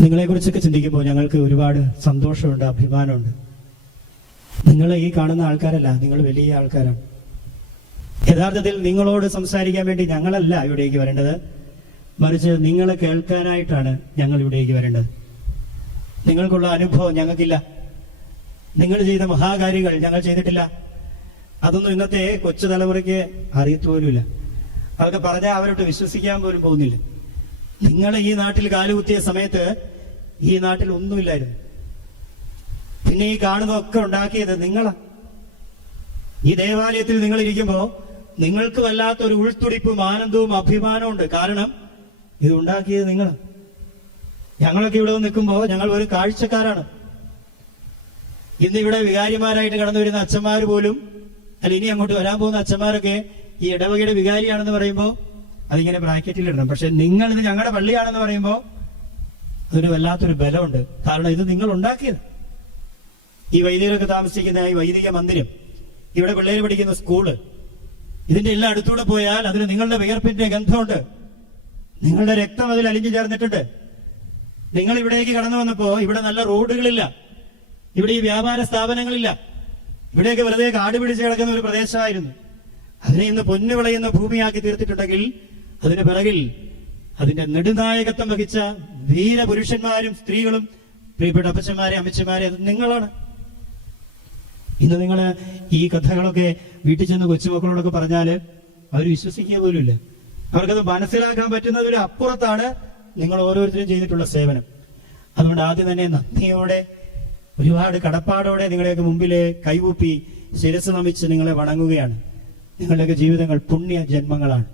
നിങ്ങളെ കുറിച്ചൊക്കെ ചിന്തിക്കുമ്പോൾ ഞങ്ങൾക്ക് ഒരുപാട് സന്തോഷമുണ്ട്, അഭിമാനമുണ്ട്. നിങ്ങൾ ഈ കാണുന്ന ആൾക്കാരല്ല, നിങ്ങൾ വലിയ ആൾക്കാരാണ്. യഥാർത്ഥത്തിൽ നിങ്ങളോട് സംസാരിക്കാൻ വേണ്ടി ഞങ്ങളല്ല ഇവിടേക്ക് വരേണ്ടത്, മറിച്ച് നിങ്ങളെ കേൾക്കാനായിട്ടാണ് ഞങ്ങൾ ഇവിടേക്ക് വരേണ്ടത്. നിങ്ങൾക്കുള്ള അനുഭവം ഞങ്ങൾക്കില്ല. നിങ്ങൾ ചെയ്ത മഹാകാര്യങ്ങൾ ഞങ്ങൾ ചെയ്തിട്ടില്ല. അതൊന്നും ഇന്നത്തെ കൊച്ചു തലമുറയ്ക്ക് അറിയത്തുപോലുമില്ല. അതൊക്കെ പറഞ്ഞാൽ അവരോട്ട് വിശ്വസിക്കാൻ പോലും പോകുന്നില്ല. നിങ്ങൾ ഈ നാട്ടിൽ കാലുകുത്തിയ സമയത്ത് ഈ നാട്ടിൽ ഒന്നുമില്ലായിരുന്നു. പിന്നെ ഈ കാണുന്നതൊക്കെ ഉണ്ടാക്കിയത് നിങ്ങളാ. ഈ ദേവാലയത്തിൽ നിങ്ങൾ ഇരിക്കുമ്പോൾ നിങ്ങൾക്ക് വല്ലാത്തൊരു ഉൾത്തുടിപ്പും ആനന്ദവും അഭിമാനവും ഉണ്ട്. കാരണം ഇത് ഉണ്ടാക്കിയത് നിങ്ങളാ. ഞങ്ങളൊക്കെ ഇവിടെ നിൽക്കുമ്പോൾ ഞങ്ങൾ ഒരു കാഴ്ചക്കാരാണ്. ഇന്ന് ഇവിടെ വികാരിമാരായിട്ട് കടന്നു വരുന്ന അച്ഛന്മാർ പോലും, അല്ല ഇനി അങ്ങോട്ട് വരാൻ പോകുന്ന അച്ഛന്മാരൊക്കെ ഈ ഇടവകയുടെ വികാരിയാണെന്ന് പറയുമ്പോൾ അതിങ്ങനെ ബ്രാക്കറ്റിൽ ഇടണം. പക്ഷെ നിങ്ങളിത് ഞങ്ങളുടെ പള്ളിയാണെന്ന് പറയുമ്പോൾ അതിന് വല്ലാത്തൊരു ബലമുണ്ട്. കാരണം ഇത് നിങ്ങൾ ഉണ്ടാക്കിയത്. ഈ വൈദികരൊക്കെ താമസിക്കുന്ന ഈ വൈദിക മന്ദിരം, ഇവിടെ പിള്ളേർ പഠിക്കുന്ന സ്കൂള്, ഇതിന്റെ എല്ലാം അടുത്തൂടെ പോയാൽ അതിന് നിങ്ങളുടെ വിയർപ്പിന്റെ ഗന്ധമുണ്ട്. നിങ്ങളുടെ രക്തം അതിൽ അലിഞ്ഞു ചേർന്നിട്ടുണ്ട്. നിങ്ങൾ ഇവിടേക്ക് കടന്നു വന്നപ്പോ ഇവിടെ നല്ല റോഡുകളില്ല, ഇവിടെ ഈ വ്യാപാര സ്ഥാപനങ്ങളില്ല. ഇവിടെയൊക്കെ വെറുതെ കാട് പിടിച്ച് കിടക്കുന്ന ഒരു പ്രദേശമായിരുന്നു. അതിനെ ഇന്ന് പൊന്നു വിളയുന്ന ഭൂമിയാക്കി തീർത്തിട്ടുണ്ടെങ്കിൽ അതിന് പിറകിൽ അതിന്റെ നെടുനായകത്വം വഹിച്ച വീരപുരുഷന്മാരും സ്ത്രീകളും പ്രിയപ്പെട്ട അപ്പച്ചന്മാരെ അമ്മച്ചമാരെ അത് നിങ്ങളാണ്. ഇന്ന് നിങ്ങൾ ഈ കഥകളൊക്കെ വീട്ടിൽ ചെന്ന് കൊച്ചുമക്കളോടൊക്കെ പറഞ്ഞാല് അവർ വിശ്വസിക്കുക പോലുമില്ല. അവർക്കത് മനസ്സിലാക്കാൻ പറ്റുന്നതിന് അപ്പുറത്താണ് നിങ്ങൾ ഓരോരുത്തരും ചെയ്തിട്ടുള്ള സേവനം. അതുകൊണ്ട് ആദ്യം തന്നെ നന്ദിയോടെ, ഒരുപാട് കടപ്പാടോടെ നിങ്ങളുടെയൊക്കെ മുമ്പിലെ കൈകൂപ്പി ശിരസ് നമിച്ച് നിങ്ങളെ വണങ്ങുകയാണ്. നിങ്ങളുടെയൊക്കെ ജീവിതങ്ങൾ പുണ്യ ജന്മങ്ങളാണ്.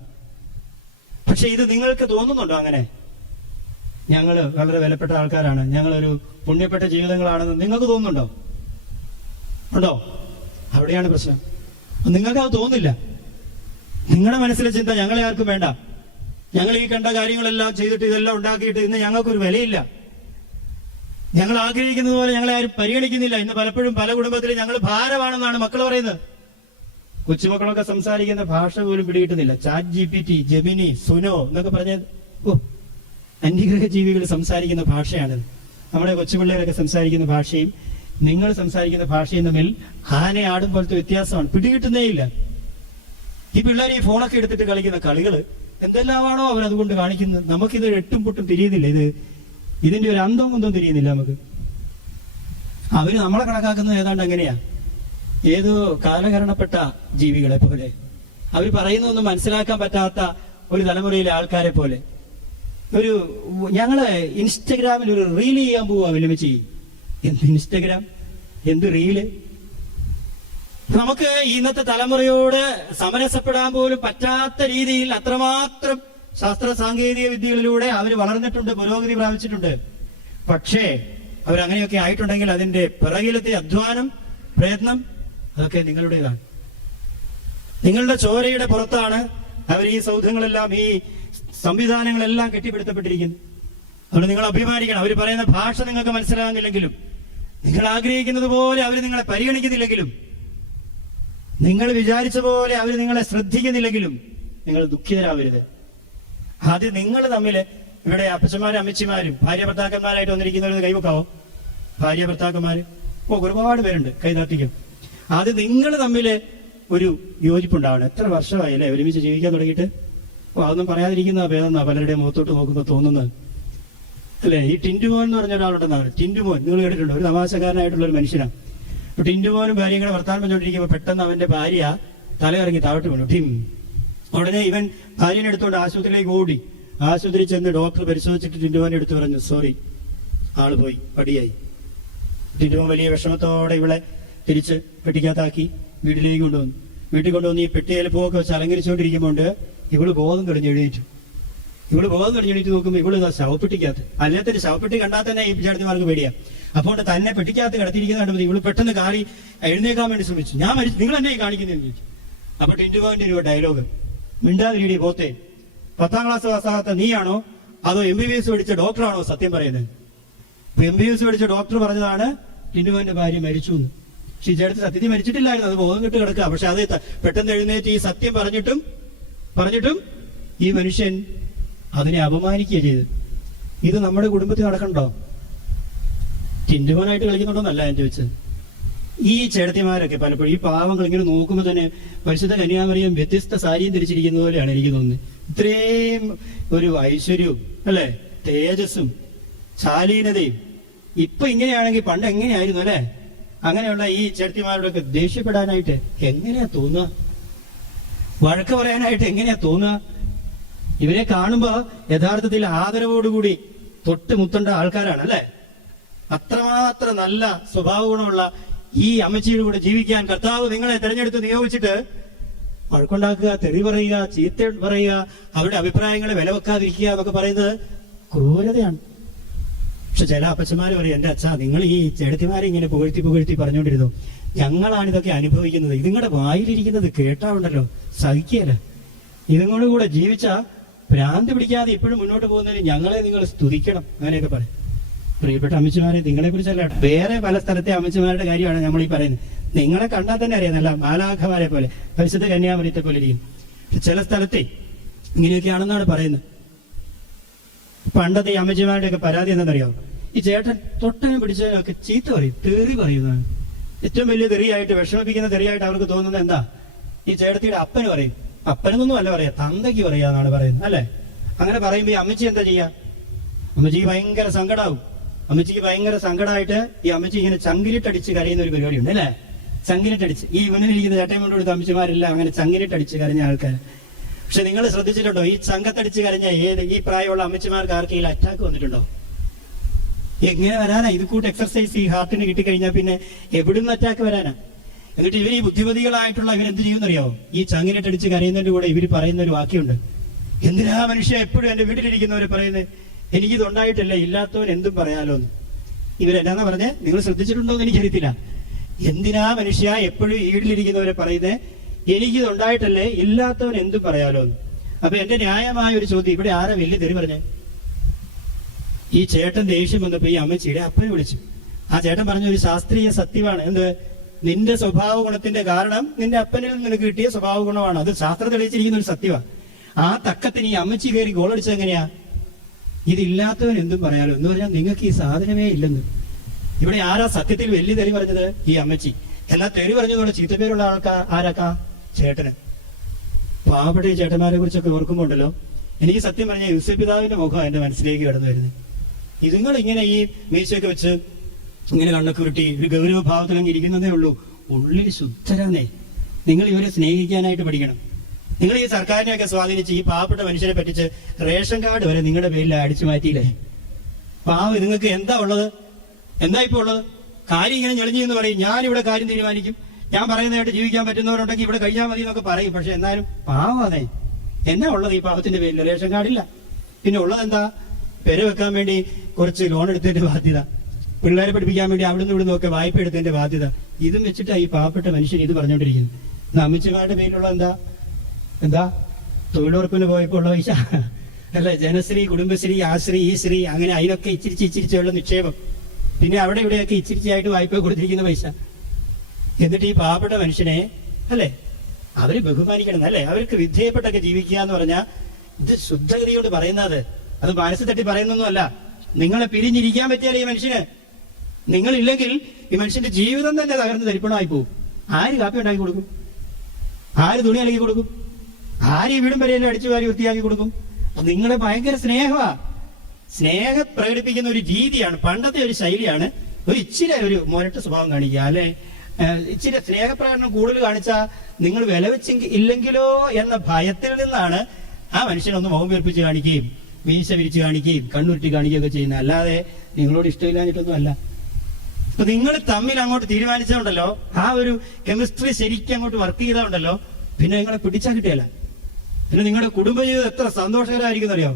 പക്ഷെ ഇത് നിങ്ങൾക്ക് തോന്നുന്നുണ്ടോ അങ്ങനെ? ഞങ്ങൾ വളരെ വിലപ്പെട്ട ആൾക്കാരാണ്, ഞങ്ങളൊരു പുണ്യപ്പെട്ട ജീവിതങ്ങളാണെന്ന് നിങ്ങൾക്ക് തോന്നുന്നുണ്ടോ? ഉണ്ടോ? അവിടെയാണ് പ്രശ്നം. നിങ്ങൾക്ക് അത് തോന്നില്ല. നിങ്ങളുടെ മനസ്സിലെ ചിന്ത ഞങ്ങളെ ആർക്കും വേണ്ട. ഞങ്ങൾ ഈ കണ്ട കാര്യങ്ങളെല്ലാം ചെയ്തിട്ട് ഇതെല്ലാം ഉണ്ടാക്കിയിട്ട് ഇന്ന് ഞങ്ങൾക്കൊരു വിലയില്ല. ഞങ്ങൾ ആഗ്രഹിക്കുന്നത് പോലെ ഞങ്ങളെ ആരും പരിഗണിക്കുന്നില്ല. ഇന്ന് പലപ്പോഴും പല കുടുംബത്തിലും ഞങ്ങൾ ഭാരമാണെന്നാണ് മക്കൾ പറയുന്നത്. കൊച്ചുമക്കളൊക്കെ സംസാരിക്കുന്ന ഭാഷ പോലും പിടികിട്ടുന്നില്ല. ചാറ്റ് GPT, ജെമിനി, സുനോ എന്നൊക്കെ പറഞ്ഞത് അന്യഗ്രഹ ജീവികൾ സംസാരിക്കുന്ന ഭാഷയാണിത്. നമ്മുടെ കൊച്ചുപിള്ളേരൊക്കെ സംസാരിക്കുന്ന ഭാഷയും നിങ്ങൾ സംസാരിക്കുന്ന ഭാഷയും തമ്മിൽ ആനെ ആടും പോലത്തെ വ്യത്യാസമാണ്. പിടികിട്ടുന്നേയില്ല. ഈ പിള്ളേർ ഈ ഫോണൊക്കെ എടുത്തിട്ട് കളിക്കുന്ന കളികൾ എന്തെല്ലാമാണോ അവരതുകൊണ്ട് കാണിക്കുന്നത്. നമുക്കിത് എട്ടും പൊട്ടും തിരിയുന്നില്ല. ഇതിന്റെ ഒരു അന്തവും കുന്തവും തിരിയുന്നില്ല നമുക്ക്. അവര് നമ്മളെ കണക്കാക്കുന്നത് ഏതാണ്ട് എങ്ങനെയാ, ഏതോ കാലഹരണപ്പെട്ട ജീവികളെ പോലെ, അവർ പറയുന്നതൊന്നും മനസ്സിലാക്കാൻ പറ്റാത്ത ഒരു തലമുറയിലെ ആൾക്കാരെ പോലെ. ഞങ്ങള് ഇൻസ്റ്റഗ്രാമിൽ ഒരു റീൽ ചെയ്യാൻ പോവാ വിലമിച്ച്. എന്ത് ഇൻസ്റ്റഗ്രാം, എന്ത് റീല്? നമുക്ക് ഇന്നത്തെ തലമുറയോട് സമരസപ്പെടാൻ പോലും പറ്റാത്ത രീതിയിൽ അത്രമാത്രം ശാസ്ത്ര സാങ്കേതിക വിദ്യകളിലൂടെ അവർ വളർന്നിട്ടുണ്ട്, പുരോഗതി പ്രാപിച്ചിട്ടുണ്ട്. പക്ഷേ അവരങ്ങനെയൊക്കെ ആയിട്ടുണ്ടെങ്കിൽ അതിന്റെ പിറകിലത്തെ അധ്വാനം, പ്രയത്നം അതൊക്കെ നിങ്ങളുടേതാണ്. നിങ്ങളുടെ ചോരയുടെ പുറത്താണ് അവർ ഈ സൗധങ്ങളെല്ലാം, ഈ സംവിധാനങ്ങളെല്ലാം കെട്ടിപ്പിടുത്തപ്പെട്ടിരിക്കുന്നത്. അതുകൊണ്ട് നിങ്ങൾ അഭിമാനിക്കണം. അവർ പറയുന്ന ഭാഷ നിങ്ങൾക്ക് മനസ്സിലാകുന്നില്ലെങ്കിലും, നിങ്ങൾ ആഗ്രഹിക്കുന്നത് പോലെ അവർ നിങ്ങളെ പരിഗണിക്കുന്നില്ലെങ്കിലും, നിങ്ങൾ വിചാരിച്ച പോലെ അവർ നിങ്ങളെ ശ്രദ്ധിക്കുന്നില്ലെങ്കിലും നിങ്ങൾ ദുഃഖിതരാവരുത്. ആദ്യം നിങ്ങൾ തമ്മിൽ, ഇവിടെ അപ്പച്ചന്മാരും അമ്മച്ചിമാരും ഭാര്യ ഭർത്താക്കന്മാരായിട്ട് വന്നിരിക്കുന്നവർ കൈവക്കാവോ? ഭാര്യ ഭർത്താക്കന്മാര് ഒരുപാട് പേരുണ്ട്, കൈതാട്ടിക്കും. ആദ്യം നിങ്ങൾ തമ്മിൽ ഒരു യോജിപ്പുണ്ടാവണം. എത്ര വർഷമായില്ലേ ഒരുമിച്ച് ജീവിക്കാൻ തുടങ്ങിയിട്ട്? അതൊന്നും പറയാതിരിക്കുന്ന ഭേദം പലരുടെയും മുഖത്തോട്ട് നോക്കുമ്പോൾ തോന്നുന്നത് അല്ലേ? ഈ ടിൻറ്റുമോൻ എന്ന് പറഞ്ഞ ഒരാളുണ്ടെന്നാണ്. ടിൻറ്റുമോൻ നിങ്ങൾ കേട്ടിട്ടുണ്ടോ? ഒരു തമാശക്കാരനായിട്ടുള്ള ഒരു മനുഷ്യനാണ്. അപ്പൊ ടിൻറ്റുമോനും ഭാര്യയും കൂടെ വർത്താനം പറഞ്ഞുകൊണ്ടിരിക്കുമ്പോൾ പെട്ടെന്ന് അവന്റെ ഭാര്യ തലയിറങ്ങി താഴോട്ട് വീണു. ടിം. ഉടനെ ഇവൻ ഭാര്യനെ എടുത്തുകൊണ്ട് ആശുപത്രിയിലേക്ക് ഓടി. ആശുപത്രി ചെന്ന് ഡോക്ടർ പരിശോധിച്ചിട്ട് ടിൻറ്റുമോനെ എടുത്തു പറഞ്ഞു, സോറി, ആള് പോയി, പടിയായി. ടിൻറ്റുമോൻ വലിയ വിഷമത്തോടെ ഇവളെ തിരിച്ച് പെട്ടിക്കകത്താക്കി വീട്ടിലേക്ക് കൊണ്ടുവന്നു. വീട്ടിൽ കൊണ്ടുവന്ന് ഈ പെട്ടിയിൽ പൂവൊക്കെ വെച്ച് അലങ്കരിച്ചുകൊണ്ടിരിക്കുമ്പോൾ ഇവള് ബോധം തെളിഞ്ഞ് എഴുന്നേറ്റു. നോക്കുമ്പോൾ ഇവള് ശവപ്പെട്ടിക്കകത്ത്. അല്ലാത്തൊരു ശവപ്പെട്ടി കണ്ടാൽ തന്നെ ഈ ചേട്ടത്തിമാർക്ക് പേടിയാ. അപ്പോൾ തന്നെ പെട്ടിക്കകത്ത് കിടത്തിയിരിക്കുന്ന കണ്ടപ്പോൾ ഇവള് പെട്ടെന്ന് കാറി എഴുന്നേക്കാൻ വേണ്ടി ശ്രമിച്ചു. ഞാൻ മരിച്ചു, നിങ്ങൾ എന്നെ കാണിക്കുന്നതെന്ന് ചോദിച്ചു. അപ്പൊ ടിൻറ്റുമോന്റെ ഒരു ഡയലോഗ്, മിണ്ടാതിരിടി പോത്തെ, 10ാം ക്ലാസ് പാസ്സാകാത്ത നീയാണോ അതോ MBBS പഠിച്ച ഡോക്ടറാണോ സത്യം പറയുന്നത്? MBBS പഠിച്ച ഡോക്ടർ പറഞ്ഞതാണ് ടിൻറ്റുമോന്റെ ഭാര്യ മരിച്ചു എന്ന്. പക്ഷെ ഈ ചേട്ടത്തി സത്യത്തിൽ മരിച്ചിട്ടില്ലായിരുന്നു, അത് ബോധം കെട്ട് കിടക്കുക. പക്ഷെ അത് പെട്ടെന്ന് എഴുന്നേറ്റ് ഈ സത്യം പറഞ്ഞിട്ടും ഈ മനുഷ്യൻ അതിനെ അപമാനിക്കുക ചെയ്ത്. ഇത് നമ്മുടെ കുടുംബത്തിൽ നടക്കണ്ടോ? ടിൻഡുമോനായിട്ട് കളിക്കുന്നുണ്ടോന്നല്ല ഞാൻ ചോദിച്ചത്. ഈ ചേട്ടത്തിമാരൊക്കെ പലപ്പോഴും ഈ പാവങ്ങൾ ഇങ്ങനെ നോക്കുമ്പോൾ തന്നെ പരിശുദ്ധ കന്യാമറിയം വ്യത്യസ്ത സാരിയും ധരിച്ചിരിക്കുന്ന പോലെയാണ് എനിക്ക് തോന്നുന്നത്. ഇത്രയും ഒരു ഐശ്വര്യവും അല്ലെ, തേജസ്സും ശാലീനതയും. ഇപ്പൊ ഇങ്ങനെയാണെങ്കിൽ പണ്ട് എങ്ങനെയായിരുന്നു അല്ലെ? അങ്ങനെയുള്ള ഈ ചേട്ടത്തിമാരോടൊക്കെ ദേഷ്യപ്പെടാനായിട്ട് എങ്ങനെയാ തോന്നുക? വഴക്ക് പറയാനായിട്ട് എങ്ങനെയാ തോന്നുക? ഇവരെ കാണുമ്പോ യഥാർത്ഥത്തിൽ ആദരവോടുകൂടി തൊട്ട് മുത്തേണ്ട ആൾക്കാരാണ് അല്ലെ? അത്രമാത്രം നല്ല സ്വഭാവ ഗുണമുള്ള ഈ അമ്മച്ചിയുടെ കൂടെ ജീവിക്കാൻ കർത്താവ് നിങ്ങളെ തെരഞ്ഞെടുത്ത് നിയോഗിച്ചിട്ട് വഴക്കുണ്ടാക്കുക, തെറി പറയുക, ചീത്ത പറയുക, അവരുടെ അഭിപ്രായങ്ങളെ വില വെക്കാതിരിക്കുക എന്നൊക്കെ പറയുന്നത് ക്രൂരതയാണ്. പക്ഷെ ചില അപ്പച്ചന്മാര് പറയും, എന്റെ അച്ഛാ നിങ്ങൾ ഈ ചേട്ടത്തിമാരെ ഇങ്ങനെ പുകഴ്ത്തി പുകഴ്ത്തി പറഞ്ഞുകൊണ്ടിരുന്നു, ഞങ്ങളാണ് ഇതൊക്കെ അനുഭവിക്കുന്നത്. ഇതിങ്ങളുടെ വായിലിരിക്കുന്നത് കേട്ടാവുണ്ടല്ലോ സഹിക്കുകയല്ല. ഇതുങ്ങളുടെ കൂടെ ജീവിച്ച ഭ്രാന്ത് പിടിക്കാതെ ഇപ്പോഴും മുന്നോട്ട് പോകുന്നതിന് ഞങ്ങളെ നിങ്ങൾ സ്തുതിക്കണം, അങ്ങനെയൊക്കെ പറയും. പ്രിയപ്പെട്ട അമ്മച്ചിമാരെ, നിങ്ങളെ കുറിച്ചല്ല, വേറെ പല സ്ഥലത്തെ അമ്മച്ചിമാരുടെ കാര്യമാണ് നമ്മൾ ഈ പറയുന്നത്. നിങ്ങളെ കണ്ടാൽ തന്നെ അറിയാം, നല്ല മാലാഖമാരെ പോലെ, പരിശുദ്ധ കന്യാമറിയത്തെ പോലെ ഇരിക്കും. ചില സ്ഥലത്തെ ഇങ്ങനെയൊക്കെയാണെന്നാണ് പറയുന്നത്. പണ്ടത്തെ ഈ അമ്മച്ചിമാരുടെ ഒക്കെ പരാതി എന്താണെന്നറിയാം? ഈ ചേട്ടൻ തൊട്ടനെ പിടിച്ചതിനൊക്കെ ചീത്ത പറയും, തെറി പറയുന്നതാണ്. ഏറ്റവും വലിയ തെറിയായിട്ട്, വിഷമിപ്പിക്കുന്ന തെറിയായിട്ട് അവർക്ക് തോന്നുന്നത് എന്താ? ഈ ചേട്ടത്തിയുടെ അപ്പന് പറയും. അപ്പനെന്നൊന്നും അല്ല പറയാ, തന്തയ്ക്ക് പറയാന്നാണ് പറയുന്നത് അല്ലെ? അങ്ങനെ പറയുമ്പോ ഈ അമ്മച്ചി എന്താ ചെയ്യാ? അമ്മച്ചിക്ക് ഭയങ്കര സങ്കടാവും. അമ്മച്ചിക്ക് ഭയങ്കര സങ്കടമായിട്ട് ഈ അമ്മച്ചി ഇങ്ങനെ ചങ്കിലിട്ടടിച്ച് കരയുന്ന ഒരു പരിപാടിയുണ്ട് അല്ലെ? ചങ്കിലിട്ടടിച്ച്, ഈ മുന്നിലിരിക്കുന്ന ചേട്ടയും കൊണ്ട് കൊടുത്ത അമ്മച്ചിമാരെല്ലാം അങ്ങനെ ചങ്കിലിട്ടടിച്ച് കരഞ്ഞ ആൾക്കാർ. പക്ഷെ നിങ്ങൾ ശ്രദ്ധിച്ചിട്ടുണ്ടോ, ഈ ചങ്കത്തടിച്ച് കരഞ്ഞ ഈ പ്രായമുള്ള അമ്മച്ചിമാർക്ക് ആർക്കെങ്കിലും അറ്റാക്ക് വന്നിട്ടുണ്ടോ? എങ്ങനെ വരാനാ? ഇത് കൂട്ട് എക്സർസൈസ് ഈ ഹാർട്ടിന് കിട്ടിക്കഴിഞ്ഞാൽ പിന്നെ എവിടുന്ന് അറ്റാക്ക് വരാനാ? എന്നിട്ട് ഇവർ ഈ ബുദ്ധിമതികളായിട്ടുള്ള ഇവരെന്ത് ചെയ്യുമെന്നറിയാവോ? ഈ ചങ്ങിലിട്ടടിച്ച് കരയുന്നതിന്റെ കൂടെ ഇവർ പറയുന്ന ഒരു വാക്യമുണ്ട്. എന്തിനാ മനുഷ്യ എപ്പോഴും എന്റെ വീട്ടിലിരിക്കുന്നവരെ പറയുന്നത്, എനിക്കിത് ഉണ്ടായിട്ടില്ല, ഇല്ലാത്തവൻ എന്തും പറയാലോ എന്ന്. ഇവരെന്നാ പറഞ്ഞേ? നിങ്ങൾ ശ്രദ്ധിച്ചിട്ടുണ്ടോ എന്ന് എനിക്കറിയത്തില്ല. എന്തിനാ മനുഷ്യ എപ്പോഴും വീട്ടിലിരിക്കുന്നവരെ പറയുന്നത്, എനിക്കിത് ഉണ്ടായിട്ടല്ലേ, ഇല്ലാത്തവൻ എന്തും പറയാലോ എന്ന്. അപ്പൊ എന്റെ ന്യായമായ ഒരു ചോദ്യം, ഇവിടെ ആരാ വലിയ തെറി പറഞ്ഞേ? ഈ ചേട്ടൻ ദേഷ്യം വന്നപ്പോ ഈ അമ്മച്ചിയുടെ അപ്പനെ വിളിച്ചു. ആ ചേട്ടൻ പറഞ്ഞ ഒരു ശാസ്ത്രീയ സത്യമാണ്. എന്ത്? നിന്റെ സ്വഭാവ ഗുണത്തിന്റെ കാരണം നിന്റെ അപ്പനിൽ നിനക്ക് കിട്ടിയ സ്വഭാവ ഗുണമാണ്. അത് ശാസ്ത്രം തെളിയിച്ചിരിക്കുന്ന ഒരു സത്യമാണ്. ആ തക്കത്തിന് ഈ അമ്മച്ചി കയറി ഗോളടിച്ചത് എങ്ങനെയാ? ഇതില്ലാത്തവൻ എന്തും പറയാലോ എന്ന് പറഞ്ഞാൽ നിങ്ങൾക്ക് ഈ സാധനമേ ഇല്ലെന്ന്. ഇവിടെ ആരാ സത്യത്തിൽ വലിയ തെറി പറഞ്ഞത്? ഈ അമ്മച്ചി. എന്നാൽ തെറി പറഞ്ഞതുകൊണ്ട് ചീത്തപ്പേരുള്ള ആൾക്കാർ ആരാക്കാ? ചേട്ടന്. പാവപ്പെട്ട ചേട്ടന്മാരെ കുറിച്ചൊക്കെ ഓർക്കുമ്പോണ്ടല്ലോ, എനിക്ക് സത്യം പറഞ്ഞ യൂസഫ് പിതാവിന്റെ മുഖം എന്റെ മനസ്സിലേക്ക് കടന്നു വരുന്നത്. ഇതുങ്ങൾ ഇങ്ങനെ ഈ മീശയൊക്കെ വെച്ച് ഇങ്ങനെ കണ്ണൊക്കെ ഉരുട്ടി ഒരു ഗൗരവഭാവത്തിൽ അങ്ങ് ഇരിക്കുന്നതേ ഉള്ളൂ. ഉള്ളിൽ ശുദ്ധരാന്നേ. നിങ്ങൾ ഇവരെ സ്നേഹിക്കാനായിട്ട് പഠിക്കണം. നിങ്ങൾ ഈ സർക്കാരിനെയൊക്കെ സ്വാധീനിച്ച് ഈ പാവപ്പെട്ട മനുഷ്യരെ പറ്റിച്ച് റേഷൻ കാർഡ് വരെ നിങ്ങളുടെ പേരിൽ അടിച്ചു മാറ്റിയില്ലേ? പാവം, നിങ്ങൾക്ക് എന്താ ഉള്ളത്? എന്താ ഇപ്പൊ ഉള്ളത്? കാര്യം ഇങ്ങനെ ഞെളിഞ്ഞെന്ന് പറയും, ഞാനിവിടെ കാര്യം തീരുമാനിക്കും, ഞാൻ പറയുന്നതായിട്ട് ജീവിക്കാൻ പറ്റുന്നവരുണ്ടെങ്കിൽ ഇവിടെ കഴിഞ്ഞാൽ മതി എന്നൊക്കെ പറയും. പക്ഷെ എന്നാലും പാവമേ, എന്നാ ഉള്ളത് ഈ പാവത്തിന്റെ പേരിൽ? റേഷൻ കാർഡില്ല. പിന്നെ ഉള്ളത് എന്താ? പെര വെക്കാൻ വേണ്ടി കുറച്ച് ലോൺ എടുത്തതിന്റെ ബാധ്യത, പിള്ളേരെ പഠിപ്പിക്കാൻ വേണ്ടി അവിടുന്ന് ഇവിടുന്ന് ഒക്കെ വായ്പ എടുത്തതിന്റെ ബാധ്യത. ഇതും വെച്ചിട്ടാണ് ഈ പാവപ്പെട്ട മനുഷ്യൻ ഇത് പറഞ്ഞുകൊണ്ടിരിക്കുന്നത്. അമ്മച്ചിമാരുടെ പേരിലുള്ള എന്താ തൊഴിലുറപ്പിന് പോയപ്പോ ഉള്ള പൈസ അല്ല, ജനശ്രീ, കുടുംബശ്രീ, ആശ്രീ, ഈ ശ്രീ, അങ്ങനെ അതിനൊക്കെ ഇച്ചിരിച്ചുള്ള നിക്ഷേപം. പിന്നെ അവിടെ ഇവിടെയൊക്കെ ഇച്ചിരിച്ചായിട്ട് വായ്പ കൊടുത്തിരിക്കുന്ന പൈസ. എന്നിട്ട് ഈ പാവപ്പെട്ട മനുഷ്യനെ അല്ലെ അവര് ബഹുമാനിക്കണം അല്ലെ? അവർക്ക് വിധേയപ്പെട്ടൊക്കെ ജീവിക്കുക എന്ന് പറഞ്ഞാൽ ഇത് ശുദ്ധഗതിയോട് പറയുന്നത്, അത് മനസ്സ് തട്ടി പറയുന്നൊന്നുമല്ല. നിങ്ങളെ പിരിഞ്ഞിരിക്കാൻ പറ്റിയാൽ ഈ മനുഷ്യന്, നിങ്ങളില്ലെങ്കിൽ ഈ മനുഷ്യന്റെ ജീവിതം തന്നെ തകർന്ന് തരിപ്പണമായി പോകും. ആര് കാപ്പി ഉണ്ടാക്കി കൊടുക്കും? ആര് തുണി അലക്കി കൊടുക്കും? ആര് ഈ വീടും വരെയെല്ലാം അടിച്ചു വാരി വൃത്തിയാക്കി കൊടുക്കും? നിങ്ങളെ ഭയങ്കര സ്നേഹമാ. സ്നേഹം പ്രകടിപ്പിക്കുന്ന ഒരു രീതിയാണ്, പണ്ടത്തെ ഒരു ശൈലിയാണ്. ഒരു ഇച്ചിരി ഒരു മുരട്ട് സ്വഭാവം കാണിക്കുക, അല്ലെ ഇച്ചിരി സ്നേഹപ്രകടനം കൂടുതൽ കാണിച്ചാൽ നിങ്ങൾ വില വെച്ച് ഇല്ലെങ്കിലോ എന്ന ഭയത്തിൽ നിന്നാണ് ആ മനുഷ്യനൊന്ന് മുഖം വീർപ്പിച്ച് കാണിക്കുകയും മീശ വിരിച്ച് കാണിക്കുകയും കണ്ണുരുട്ടി കാണിക്കുകയൊക്കെ ചെയ്യുന്നത്. അല്ലാതെ നിങ്ങളോട് ഇഷ്ടമില്ലാഞ്ഞിട്ടൊന്നും അല്ല. അപ്പൊ നിങ്ങൾ തമ്മിൽ അങ്ങോട്ട് തീരുമാനിച്ചതുണ്ടല്ലോ, ആ ഒരു കെമിസ്ട്രി ശരിക്കും അങ്ങോട്ട് വർക്ക് ചെയ്താണ്ടല്ലോ, പിന്നെ നിങ്ങളെ പിടിച്ചാൽ കിട്ടിയല്ല. പിന്നെ നിങ്ങളുടെ കുടുംബജീവിതം എത്ര സന്തോഷകരമായിരിക്കും അറിയോ?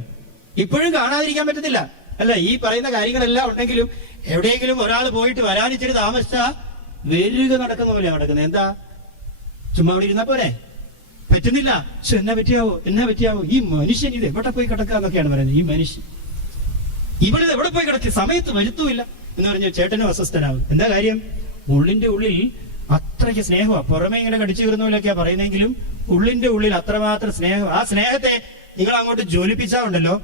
ഇപ്പോഴും കാണാതിരിക്കാൻ പറ്റത്തില്ല അല്ല? ഈ പറയുന്ന കാര്യങ്ങളെല്ലാം ഉണ്ടെങ്കിലും എവിടെയെങ്കിലും ഒരാൾ പോയിട്ട് വരാനിച്ചിട്ട് താമസിച്ചാ വെരുക നടക്കുന്ന പോലെയാണ് നടക്കുന്നത്. എന്താ? ചുമ്മാ അവിടെ ഇരുന്നാ പോരെ? പറ്റുന്നില്ല. പക്ഷെ എന്നാ പറ്റിയാവോ? ഈ മനുഷ്യൻ ഇത് എവിടെ പോയി കിടക്കാന്നൊക്കെയാണ് പറയുന്നത്. ഈ മനുഷ്യൻ ഇവിടെ എവിടെ പോയി കിടക്കി, സമയത്ത് വരുത്തുമില്ല എന്ന് പറഞ്ഞ ചേട്ടനും അസ്വസ്ഥനാവും. എന്താ കാര്യം? ഉള്ളിന്റെ ഉള്ളിൽ അത്രയ്ക്ക് സ്നേഹമാണ്. പുറമെ ഇങ്ങനെ കടിച്ചു കീറുന്ന പോലെയൊക്കെയാ പറയുന്നെങ്കിലും ഉള്ളിന്റെ ഉള്ളിൽ അത്രമാത്രം സ്നേഹം. ആ സ്നേഹത്തെ നിങ്ങൾ അങ്ങോട്ട് ജ്വലിപ്പിച്ചാൽ ഉണ്ടല്ലോ,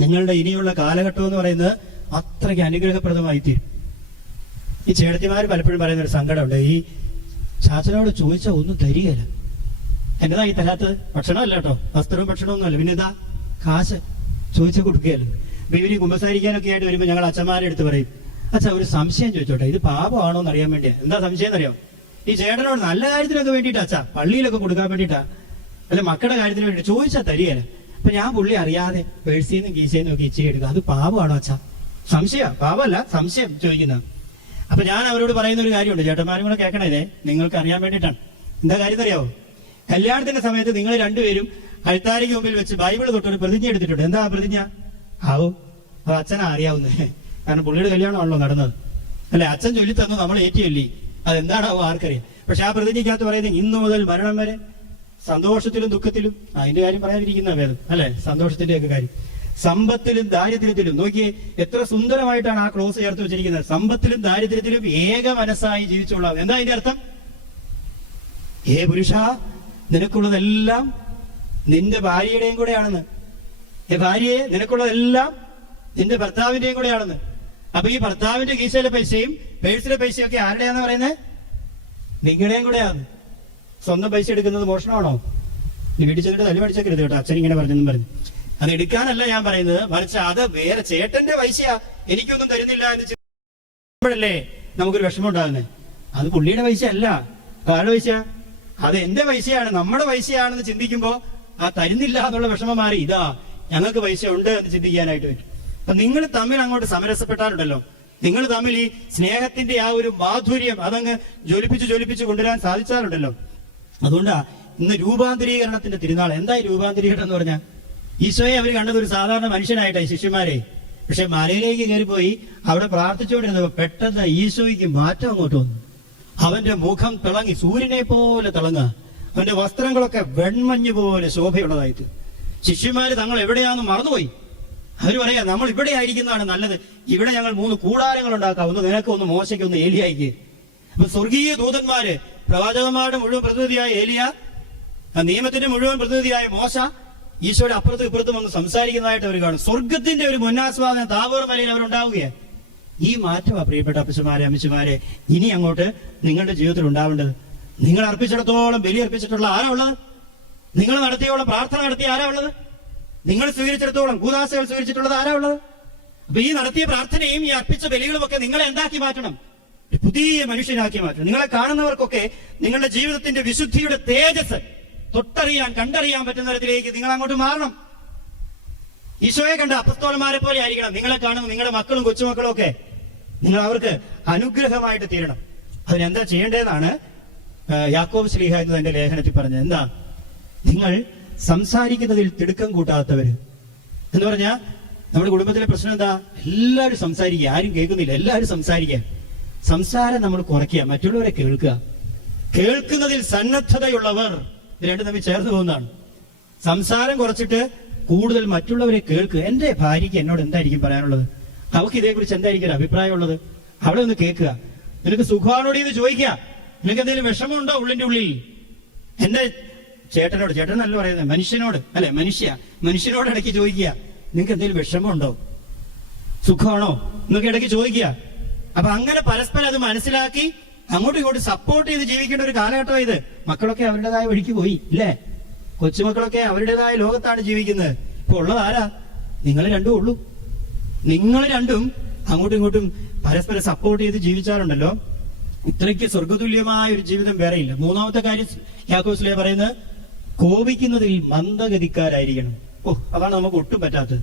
നിങ്ങളുടെ ഇനിയുള്ള കാലഘട്ടം എന്ന് പറയുന്നത് അത്രയ്ക്ക് അനുഗ്രഹപ്രദമായി തീരും. ഈ ചേട്ടത്തിമാർ പലപ്പോഴും പറയുന്ന ഒരു സങ്കടമുണ്ട്, ഈ ചാച്ചനോട് ചോദിച്ചാൽ ഒന്നും തരികയില്ല. എന്നതാ ഈ തരാത്തത്? ഭക്ഷണമല്ല കേട്ടോ, വസ്ത്രവും ഭക്ഷണമൊന്നും അല്ല, പിന്നെ ഇതാ കാശ് ചോദിച്ചാൽ കൊടുക്കുകയല്ലോ. അപ്പൊ ഇവര് കുമ്പസാരിക്കാനൊക്കെ ആയിട്ട് വരുമ്പോൾ ഞങ്ങൾ അച്ഛന്മാരെ അടുത്ത് പറയും, അച്ഛാ ഒരു സംശയം ചോദിച്ചോട്ടെ, ഇത് പാപമാണോ എന്ന് അറിയാൻ വേണ്ടിയാ. എന്താ സംശയം എന്നറിയാം? ഈ ചേട്ടനോട് നല്ല കാര്യത്തിനൊക്കെ വേണ്ടിയിട്ടാ അച്ഛാ, പള്ളിയിലൊക്കെ കൊടുക്കാൻ വേണ്ടിയിട്ടാ, അല്ല മക്കളുടെ കാര്യത്തിന് വേണ്ടി ചോദിച്ചാൽ തരികയില്ല. അപ്പൊ ഞാൻ പുള്ളി അറിയാതെ പേഴ്സിന്നും കീശേന്നും ഒക്കെ ഇച്ചിരി എടുക്കുക, അത് പാപമാണോ അച്ഛാ? സംശയ, പാപമല്ല, സംശയം ചോദിക്കുന്ന. അപ്പൊ ഞാൻ അവരോട് പറയുന്ന ഒരു കാര്യമുണ്ട്, ചേട്ടന്മാരും കൂടെ കേൾക്കണേ, നിങ്ങൾക്ക് അറിയാൻ വേണ്ടിയിട്ടാണ്. എന്താ കാര്യം അറിയാവോ? കല്യാണത്തിന്റെ സമയത്ത് നിങ്ങൾ രണ്ടുപേരും അൾത്താരയ്ക്ക് മുമ്പിൽ വെച്ച് ബൈബിൾ തൊട്ടൊരു പ്രതിജ്ഞ എടുത്തിട്ടുണ്ട്. എന്താ പ്രതിജ്ഞ? ആവോ, അത് അച്ഛനാ അറിയാവുന്നത്, കാരണം പുള്ളിയുടെ കല്യാണമാണല്ലോ നടന്നത്, അല്ലെ? അച്ഛൻ ചൊല്ലി തന്നു, നമ്മൾ ഏറ്റിയല്ലേ, അതെന്താണാവോ ആർക്കറിയാം. പക്ഷെ ആ പ്രതിജ്ഞയ്ക്കകത്ത് പറയുന്നത് ഇന്നു മുതൽ മരണം വരെ സന്തോഷത്തിലും ദുഃഖത്തിലും, അതിന്റെ കാര്യം പറയാതിരിക്കുന്ന വേദം, അല്ലെ? സന്തോഷത്തിന്റെ ഒക്കെ കാര്യം, സമ്പത്തിലും ദാരിദ്ര്യത്തിലും. നോക്കിയേ എത്ര സുന്ദരമായിട്ടാണ് ആ ക്ലോസ് ചേർത്ത് വെച്ചിരിക്കുന്നത്. സമ്പത്തിലും ദാരിദ്ര്യത്തിലും ഏക മനസ്സായി ജീവിച്ചോളാം. എന്താ അതിന്റെ അർത്ഥം? ഏ പുരുഷ, നിനക്കുള്ളതെല്ലാം നിന്റെ ഭാര്യയുടെയും കൂടെയാണെന്ന്. ഭാര്യയെ, നിനക്കുള്ളതെല്ലാം നിന്റെ ഭർത്താവിന്റെയും കൂടെയാണെന്ന്. അപ്പൊ ഈ ഭർത്താവിന്റെ കീശയിലെ പൈസയും പേഴ്സിലെ പൈസയും ഒക്കെ ആരുടെയാന്ന് പറയുന്നത്? നിങ്ങളുടെയും കൂടെയാണ്. സ്വന്തം പൈസ എടുക്കുന്നത് മോഷണമാണോ? നീ വീട്ടിൽ ചെന്നിട്ട് തല്ലി പഠിച്ചേക്കരുത് കേട്ടോ, അച്ഛൻ ഇങ്ങനെ പറഞ്ഞെന്നും പറഞ്ഞു. അത് എടുക്കാനല്ല ഞാൻ പറയുന്നത്, മറിച്ച് അത് വേറെ ചേട്ടന്റെ പൈസയാ, എനിക്കൊന്നും തരുന്നില്ല എന്ന് ചിന്തിക്കുമ്പോഴല്ലേ നമുക്കൊരു വിഷമം ഉണ്ടാകുന്നത്. അത് പുള്ളിയുടെ പൈസ അല്ല, ആരുടെ പൈസ? അത് എന്റെ പൈസയാണ്, നമ്മുടെ പൈസയാണെന്ന് ചിന്തിക്കുമ്പോ ആ തരുന്നില്ല എന്നുള്ള വിഷമം മാറി, ഇതാ ഞങ്ങൾക്ക് പൈസ ഉണ്ട് എന്ന് ചിന്തിക്കാനായിട്ട് പറ്റും. അപ്പൊ നിങ്ങൾ തമ്മിൽ അങ്ങോട്ട് സമരസപ്പെട്ടാലുണ്ടല്ലോ, നിങ്ങൾ തമ്മിൽ ഈ സ്നേഹത്തിന്റെ ആ ഒരു മാധുര്യം അതങ്ങ് ജ്വലിപ്പിച്ച് കൊണ്ടുവരാൻ സാധിച്ചാലുണ്ടല്ലോ. അതുകൊണ്ടാ ഇന്ന് രൂപാന്തരീകരണത്തിന്റെ തിരുനാൾ. എന്താ ഈ രൂപാന്തരീകരണം എന്ന് പറഞ്ഞാൽ? ഈശോയെ അവർ കണ്ടത് ഒരു സാധാരണ മനുഷ്യനായിട്ടായി ശിഷ്യന്മാരെ. പക്ഷെ മലയിലേക്ക് കയറിപ്പോയി അവിടെ പ്രാർത്ഥിച്ചുകൊണ്ടിരുന്നപ്പോ പെട്ടെന്ന് ഈശോയ്ക്ക് മാറ്റം അങ്ങോട്ട് വന്നു. അവന്റെ മുഖം തിളങ്ങി, സൂര്യനെ പോലെ തിളങ്ങുക. അവന്റെ വസ്ത്രങ്ങളൊക്കെ വെൺമഞ്ഞ് പോലെ ശോഭയുള്ളതായിട്ട്. ശിഷ്യന്മാര് തങ്ങൾ എവിടെയാന്ന് മറന്നുപോയി. അവര് പറയാ, നമ്മൾ ഇവിടെ ആയിരിക്കുന്നതാണ് നല്ലത്, ഇവിടെ ഞങ്ങൾ 3 കൂടാരങ്ങൾ ഉണ്ടാക്കാം, ഒന്ന് നിനക്ക്, ഒന്ന് മോശയ്ക്ക്, ഒന്ന് ഏലിയായിക്ക്. അപ്പൊ സ്വർഗീയ ദൂതന്മാര്, പ്രവാചകന്മാരുടെ മുഴുവൻ പ്രതിനിധിയായ ഏലിയ, നിയമത്തിന്റെ മുഴുവൻ പ്രതിനിധിയായ മോശ, ഈശോയുടെ അപ്പുറത്തും ഇപ്പുറത്തും വന്ന് സംസാരിക്കുന്നതായിട്ട് അവർ കാണും. സ്വർഗത്തിന്റെ ഒരു മുന്നാസ്വാദനം താബോർ മലയിൽ അവരുണ്ടാവുകയാണ്. ഈ മാറ്റമാ പ്രിയപ്പെട്ട അപ്പച്ചമാരെ, അമ്മച്ചിമാരെ, ഇനി അങ്ങോട്ട് നിങ്ങളുടെ ജീവിതത്തിൽ ഉണ്ടാവേണ്ടത്. നിങ്ങൾ അർപ്പിച്ചിടത്തോളം ബലി അർപ്പിച്ചിട്ടുള്ള ആരാ ഉള്ളത്? നിങ്ങൾ നടത്തിയോളം പ്രാർത്ഥന നടത്തിയ ആരാ ഉള്ളത്? നിങ്ങൾ സ്വീകരിച്ചിടത്തോളം കൂദാശകൾ സ്വീകരിച്ചിട്ടുള്ളത് ആരാ ഉള്ളത്? അപ്പൊ ഈ നടത്തിയ പ്രാർത്ഥനയും ഈ അർപ്പിച്ച ബലികളും ഒക്കെ നിങ്ങളെ എന്താക്കി മാറ്റണം? പുതിയ മനുഷ്യനാക്കി മാറ്റണം. നിങ്ങളെ കാണുന്നവർക്കൊക്കെ നിങ്ങളുടെ ജീവിതത്തിന്റെ വിശുദ്ധിയുടെ തേജസ് തൊട്ടറിയാൻ, കണ്ടറിയാൻ പറ്റുന്ന തരത്തിലേക്ക് നിങ്ങൾ അങ്ങോട്ട് മാറണം. ഈശോയെ കണ്ട അപ്പസ്തോലന്മാരെ പോലെ ആയിരിക്കണം നിങ്ങളെ കാണുന്ന നിങ്ങളുടെ മക്കളും കൊച്ചുമക്കളും ഒക്കെ. നിങ്ങൾ അവർക്ക് അനുഗ്രഹമായിട്ട് തീരണം. അതിനെന്താ ചെയ്യേണ്ടതെന്നാണ് യാക്കോബ് ശ്ലീഹ എന്ന് തന്റെ ലേഖനത്തിൽ പറഞ്ഞത്. എന്താ? നിങ്ങൾ സംസാരിക്കുന്നതിൽ തിടുക്കം കൂട്ടാത്തവര് എന്ന് പറഞ്ഞാൽ, നമ്മുടെ കുടുംബത്തിലെ പ്രശ്നം എന്താ? എല്ലാവരും സംസാരിക്കുക, ആരും കേൾക്കുന്നില്ല, എല്ലാവരും സംസാരിക്കുക. സംസാരം നമ്മൾ കുറയ്ക്കുക, മറ്റുള്ളവരെ കേൾക്കുക. കേൾക്കുന്നതിൽ സന്നദ്ധതയുള്ളവർ, ഇത് രണ്ടും തമ്മിൽ ചേർന്ന് പോകുന്നതാണ്. സംസാരം കുറച്ചിട്ട് കൂടുതൽ മറ്റുള്ളവരെ കേൾക്കുക. എന്റെ ഭാര്യയ്ക്ക് എന്നോട് എന്തായിരിക്കും പറയാനുള്ളത്? അവർക്ക് ഇതേക്കുറിച്ച് എന്തായിരിക്കും ഒരു അഭിപ്രായമുള്ളത്? അവിടെ ഒന്ന് കേൾക്കുക. നിനക്ക് സുഖമാണോടി എന്ന് ചോദിക്കുക. നിനക്ക് എന്തെങ്കിലും വിഷമമുണ്ടോ ഉള്ളിന്റെ ഉള്ളിൽ? എന്റെ ചേട്ടനോട്, ചേട്ടനല്ല പറയുന്നത്, മനുഷ്യനോട്, അല്ലെ മനുഷ്യനോട് ഇടയ്ക്ക് ചോദിക്കുക, നിങ്ങൾക്ക് എന്തെങ്കിലും വിഷമമുണ്ടോ, സുഖമാണോ എന്നൊക്കെ ഇടയ്ക്ക് ചോദിക്കുക. അപ്പൊ അങ്ങനെ പരസ്പരം അത് മനസ്സിലാക്കി അങ്ങോട്ടും ഇങ്ങോട്ടും സപ്പോർട്ട് ചെയ്ത് ജീവിക്കേണ്ട ഒരു കാലഘട്ടം ഇത്. മക്കളൊക്കെ അവരുടേതായ വഴിക്ക് പോയി, ഇല്ലേ? കൊച്ചുമക്കളൊക്കെ അവരുടേതായ ലോകത്താണ് ജീവിക്കുന്നത്. ഇപ്പൊ ഉള്ളത് ആരാ? നിങ്ങൾ രണ്ടും ഉള്ളൂ. നിങ്ങൾ രണ്ടും അങ്ങോട്ടും ഇങ്ങോട്ടും പരസ്പരം സപ്പോർട്ട് ചെയ്ത് ജീവിച്ചാലുണ്ടല്ലോ, ഇത്രയ്ക്ക് സ്വർഗതുല്യമായ ഒരു ജീവിതം വേറെയില്ല. മൂന്നാമത്തെ കാര്യം യാക്കോബ് ശ്ലീഹ പറയുന്നത്, കോപിക്കുന്നതിൽ മന്ദഗതിക്കാരായിരിക്കണം. അതാണ് നമുക്ക് ഒട്ടും പറ്റാത്തത്.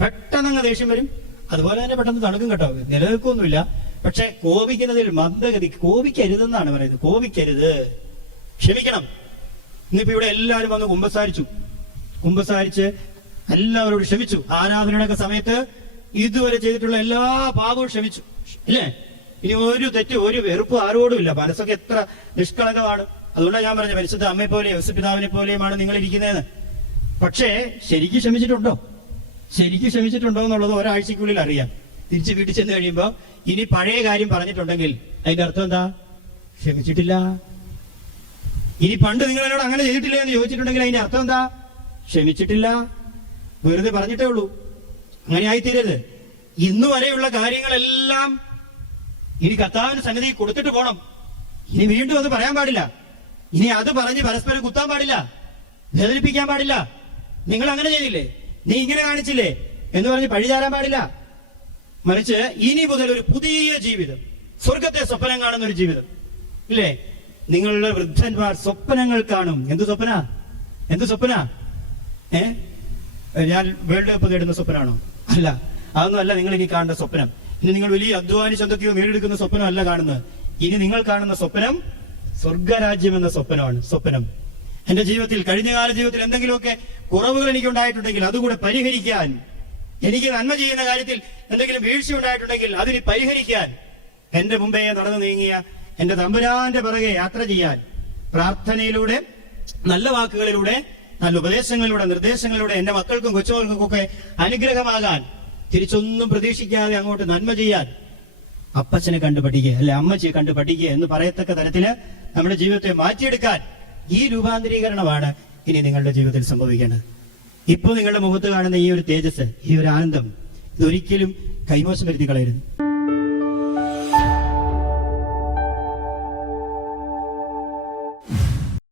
പെട്ടെന്ന് അങ്ങ് ദേഷ്യം വരും, അതുപോലെ തന്നെ പെട്ടെന്ന് തണുക്കും കേട്ടോ, നിലനിൽക്കൊന്നുമില്ല. പക്ഷെ കോപിക്കുന്നതിൽ മന്ദഗതി, കോപിക്കരുതെന്നാണ് പറയുന്നത്. കോപിക്കരുത്, ക്ഷമിക്കണം. ഇന്നിപ്പോ ഇവിടെ എല്ലാവരും വന്ന് കുമ്പസാരിച്ച് എല്ലാവരോടും ക്ഷമിച്ചു. ആരാധനയുടെ സമയത്ത് ഇതുവരെ ചെയ്തിട്ടുള്ള എല്ലാ പാപവും ക്ഷമിച്ചു, ഇല്ലേ? ഇനി ഒരു തെറ്റ്, ഒരു വെറുപ്പ് ആരോടും ഇല്ല. മനസ്സൊക്കെ എത്ര നിഷ്കളങ്കമാണ്. അതുകൊണ്ടാണ് ഞാൻ പറഞ്ഞ പരിശുദ്ധ അമ്മയെ പോലെയും യേശുപിതാവിനെ പോലെയുമാണ് നിങ്ങൾ ഇരിക്കുന്നതെന്ന്. പക്ഷേ ശരിക്കും ക്ഷമിച്ചിട്ടുണ്ടോ എന്നുള്ളത് ഒരാഴ്ചക്കുള്ളിൽ അറിയാം. തിരിച്ച് വീട്ടിൽ ചെന്ന് കഴിയുമ്പോൾ ഇനി പഴയ കാര്യം പറഞ്ഞിട്ടുണ്ടെങ്കിൽ അതിന്റെ അർത്ഥം എന്താ? ക്ഷമിച്ചിട്ടില്ല. ഇനി പണ്ട് നിങ്ങൾ എന്നോട് അങ്ങനെ ചെയ്തിട്ടില്ല എന്ന് ചോദിച്ചിട്ടുണ്ടെങ്കിൽ അതിന്റെ അർത്ഥം എന്താ? ക്ഷമിച്ചിട്ടില്ല, വെറുതെ പറഞ്ഞിട്ടേ ഉള്ളൂ. അങ്ങനെ ആയിത്തീരരുത്. ഇന്നു വരെയുള്ള കാര്യങ്ങളെല്ലാം ഇനി കർത്താവിന്റെ സന്നിധി കൊടുത്തിട്ട് പോണം. ഇനി വീണ്ടും അത് പറയാൻ പാടില്ല. ഇനി അത് പറഞ്ഞ് പരസ്പരം കുത്താൻ പാടില്ല, വേദനിപ്പിക്കാൻ പാടില്ല. നിങ്ങൾ അങ്ങനെ ചെയ്തില്ലേ, നീ ഇങ്ങനെ കാണിച്ചില്ലേ എന്ന് പറഞ്ഞ് പഴിചാരാൻ പാടില്ല. മറിച്ച് ഇനി മുതൽ ഒരു പുതിയ ജീവിതം, സ്വർഗത്തെ സ്വപ്നം കാണുന്ന ഒരു ജീവിതം ഇല്ലേ? നിങ്ങളുടെ വൃദ്ധന്മാർ സ്വപ്നങ്ങൾ കാണും. എന്ത് സ്വപ്ന? എന്ത് സ്വപ്ന? ഞാൻ വേൾഡ് കപ്പ് നേടുന്ന സ്വപ്നമാണോ? അല്ല, അതൊന്നും അല്ല നിങ്ങൾ ഇനി കാണുന്ന സ്വപ്നം. ഇനി നിങ്ങൾ വലിയ അധ്വാനിച്ച് എന്തൊക്കെയോ നേടിയെടുക്കുന്ന സ്വപ്നം അല്ല കാണുന്നത്. ഇനി നിങ്ങൾ കാണുന്ന സ്വപ്നം സ്വർഗരാജ്യം എന്ന സ്വപ്നമാണ്. സ്വപ്നം എന്റെ ജീവിതത്തിൽ, കഴിഞ്ഞകാല ജീവിതത്തിൽ എന്തെങ്കിലുമൊക്കെ കുറവുകൾ എനിക്ക് ഉണ്ടായിട്ടുണ്ടെങ്കിൽ അതുകൂടെ പരിഹരിക്കാൻ, എനിക്ക് നന്മ ചെയ്യുന്ന കാര്യത്തിൽ എന്തെങ്കിലും വീഴ്ച ഉണ്ടായിട്ടുണ്ടെങ്കിൽ അതിന് പരിഹരിക്കാൻ എന്റെ മുമ്പേ നടന്നു നീങ്ങിയ എന്റെ തമ്പുരാന്റെ പിറകെ യാത്ര ചെയ്യാൻ, പ്രാർത്ഥനയിലൂടെ, നല്ല വാക്കുകളിലൂടെ, നല്ല ഉപദേശങ്ങളിലൂടെ, നിർദ്ദേശങ്ങളിലൂടെ എന്റെ മക്കൾക്കും കൊച്ചുമക്കൾക്കൊക്കെ അനുഗ്രഹമാകാൻ, തിരിച്ചൊന്നും പ്രതീക്ഷിക്കാതെ അങ്ങോട്ട് നന്മ ചെയ്യാൻ അപ്പച്ചനെ കണ്ടു പഠിക്കുക, അല്ലെ അമ്മച്ചിയെ കണ്ടു പഠിക്കുക എന്ന് പറയത്തക്ക തരത്തില് നമ്മുടെ ജീവിതത്തെ മാറ്റിയെടുക്കാൻ ഈ രൂപാന്തരീകരണമാണ് ഇനി നിങ്ങളുടെ ജീവിതത്തിൽ സംഭവിക്കേണ്ടത്. ഇപ്പോൾ നിങ്ങളുടെ മുഖത്ത് കാണുന്ന ഈ ഒരു തേജസ്, ഈ ഒരു ആനന്ദം, ഇതൊരിക്കലും കൈമോശം വരുത്തി കളയരുത്.